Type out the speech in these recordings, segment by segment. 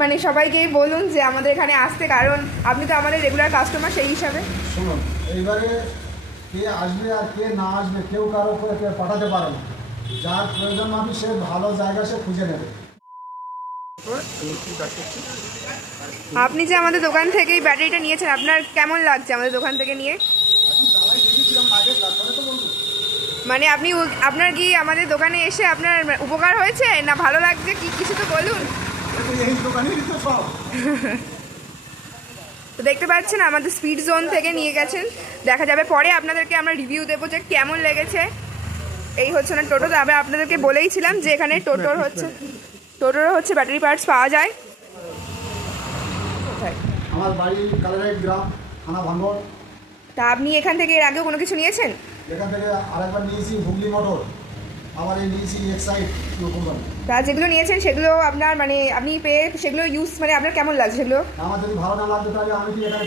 মানে সবাইকে বলুন যে আমাদের এখানে আসতে, কারণ আপনি তো আমাদের রেগুলার কাস্টমার সেই হিসাবে। শুনুন, এইবারে কে আসবে আর কে না আসবে কেউ কারো করে কেউ পাঠাতে পারে না। যার প্রয়োজন হবে সে ভালো জায়গা সে খুঁজে নেবে। আপনি যে আমাদের দোকান থেকে এই ব্যাটারিটা নিয়েছেন, আপনার কেমন লাগছে আমাদের দোকান থেকে নিয়ে? এখন চালাই দেখেছিলাম আগে, তারপরে তো বলবো। মানে আপনার কি আমাদের দোকানে এসে আপনার উপকার হয়েছে না ভালো লাগছে কি কিছু তো বলুন। এই দোকানেই তো সব। তো দেখতে পাচ্ছেন আমাদের স্পিড জোন থেকে নিয়ে গেছেন, দেখা যাবে পরে আপনাদেরকে আমরা রিভিউ দেবো যে কেমন লেগেছে। এই হচ্ছে না টোটো, তবে আপনাদেরকে বলেইছিলাম যে এখানে টোটোরও হচ্ছে ব্যাটারি পার্টস পাওয়া যায়। আমার বাড়ি কালারাইট গ্রাম, থানা ভাঙ্গর। তা আপনি এখান থেকে এর আগেও কোনো কিছু নিয়েছেন? এখান থেকে আরেকবার নিয়েছি হুগলি মোটর, আবার এই নিয়েছি এক্সাইড কোম্পানি। তা যেগুলো নিয়েছেন সেগুলো আপনার মানে আপনি পেয়ে সেগুলো ইউজ মানে আপনার কেমন লাগছে সেগুলো? আমার যদি ভালো না লাগতো তাহলে আমি কি এখানে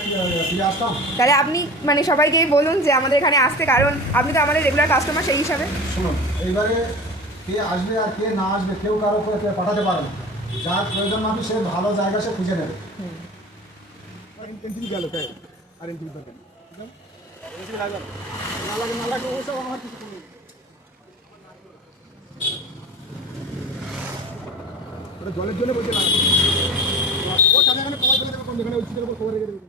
ফিরে আসতাম? তাহলে আপনি মানে সবাইকে বলুন যে আমাদের এখানে আসতে, কারণ আপনি তো আমাদের রেগুলার কাস্টমার সেই হিসাবে। শুনুন, এইবারে কে আসবে আর কে না আসবে কেউ কারো করে কেউ পাঠাতে পারে না। যার প্রয়োজন হবে সে ভালো জায়গা সে খুঁজে নেবে। জলের জন্য বলছে না, ও তাদের এখানে খবর ফেলে দেবে, কোন যেখানে ওই রেখে দেবে।